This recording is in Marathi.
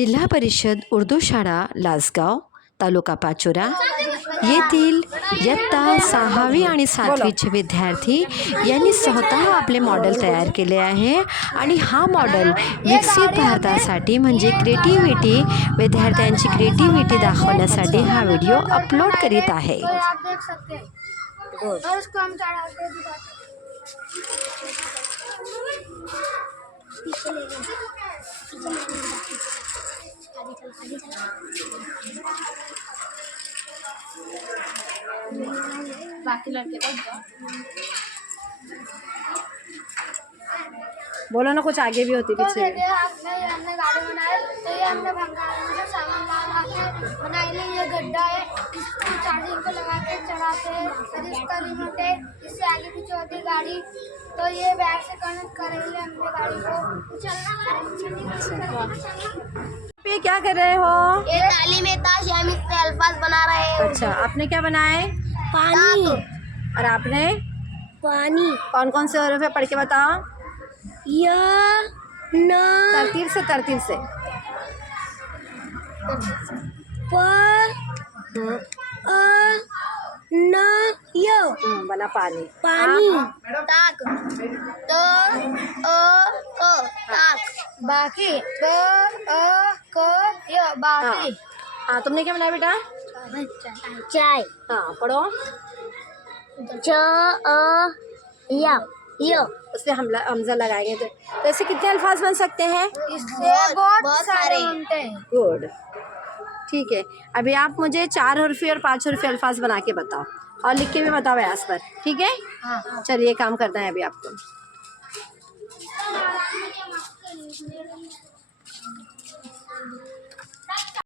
जिल्हा परिषद उर्दू शाळा लासगाव तालुका पाचोरा येथील इयत्ता 6वी आणि 7वीचे विद्यार्थी यांनी स्वतः आपले मॉडेल तयार केले आहे आणि हा मॉडेल विकसित भारतासाठी म्हणजे क्रिएटिव्हिटी विद्यार्थ्यांची क्रिएटिव्हिटी दाखवण्यासाठी हा व्हिडिओ अपलोड करीत आहे। बाकी लड़के बोलो ना, कुछ आगे भी होती पीछे। हमने गाड़ी बनाए तो ये हमने भंगार सामान ला के बनाई ली। ये गड्ढा है, इसको चार्जिंग पे लगा के चलाते हैं और इसका रिमोट है, इससे आगे पीछे होती है गाड़ी। तो ये बैग से कनेक्ट करेंगे हमने गाड़ी को चलना। ये क्या कर रहे हो? ये तालीम में ताश हम इससे अल्फाज बना रहे हैं। अच्छा, आपने क्या बनाया है? पानी। और आपने? पानी। कौन कौन से हरूफ है पढ़ के बताओ। या न तरतीब से प अ न यो बना पानी। पानी। ताक तो अ क ताक। बाकी तो अ क यो बाकी। हाँ, तुमने क्या बनाया बेटा? चाय। हाँ, पढ़ो। च अ या यो। उससे हमजा लगाएंगे तो ऐसे कितने अल्फाज बन सकते हैं? इससे बहुत सारे बनते हैं। गुड, ठीक है। अभी आप मुझे 4 हरफी और 5 हरफी अल्फाज बना के बताओ और लिख के भी बताओ व्यास पर, ठीक है? हाँ। चलिए, काम करना है अभी आपको।